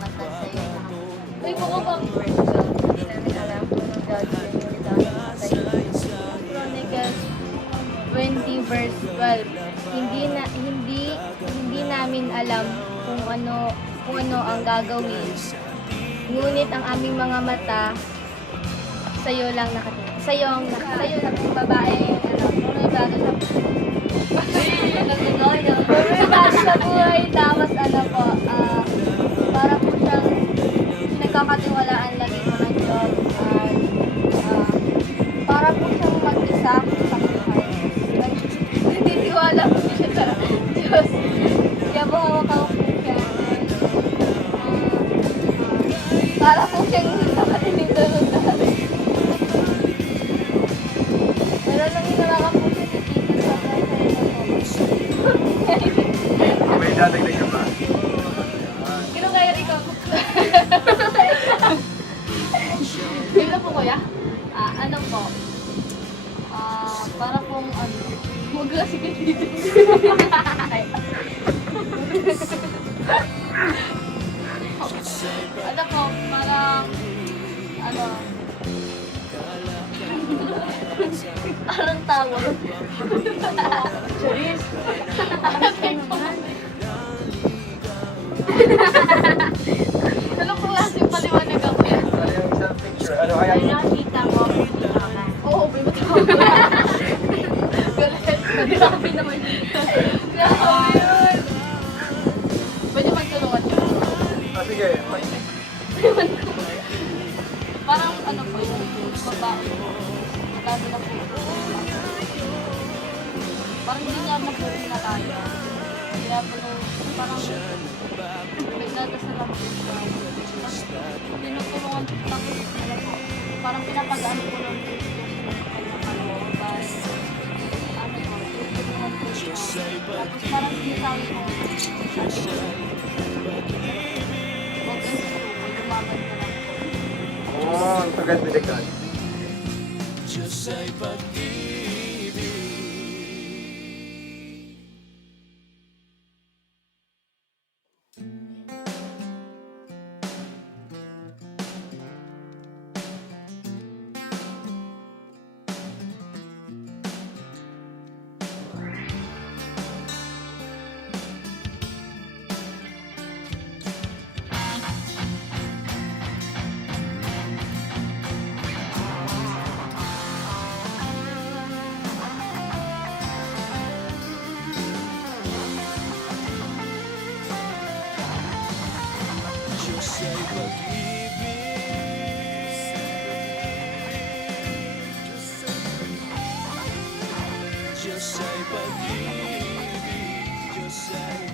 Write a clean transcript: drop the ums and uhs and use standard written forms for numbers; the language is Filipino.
mata sa'yo. Uy, buko bang hindi namin alam kung anong gagawin yung litawang matay. Chronicles 20 verse 12. Hindi namin alam kung ano ang gagawin. Ngunit ang aming mga mata sa'yo lang nakatingin. Sa'yo lang yung babae, bago sa buhay, tapos para po siyang nagkakatiwalaan lagi mga Diyos at para po siyang mag-isa sa buhay. Nagtitiwala po siya sa Diyos. Kaya po hawak-hawak po siya. Para po siyang nakatinig sa lugar. Pero nang inalaka po siya ni Tito sa May dadagdag ka ba? Gano'n kaya rin ko? Gano'n po kuya? Ano po? Para pong maglasig ka dito. Ano po? Parang parang tawag. Charis. Ano po kasi paliwanag ako yan? Ano yung isang picture? Ano kaya yung... Nakita mo. Oo, may matawag. Galit. Grabe naman yun. Grabe yun. Pwede magtulungan yun. Sige. Parang po yung babae. Lalo na po. Parang hindi niya na po pinakaya. Kaya po parang nagdadasal lang po siya. Tinutulungan po parang pinapagaan po ng tapos parang sinasabi ko huwag kang susuko, lumaban ka lang po. Oo, ang tagal biligan. Just say pag-ibig, just say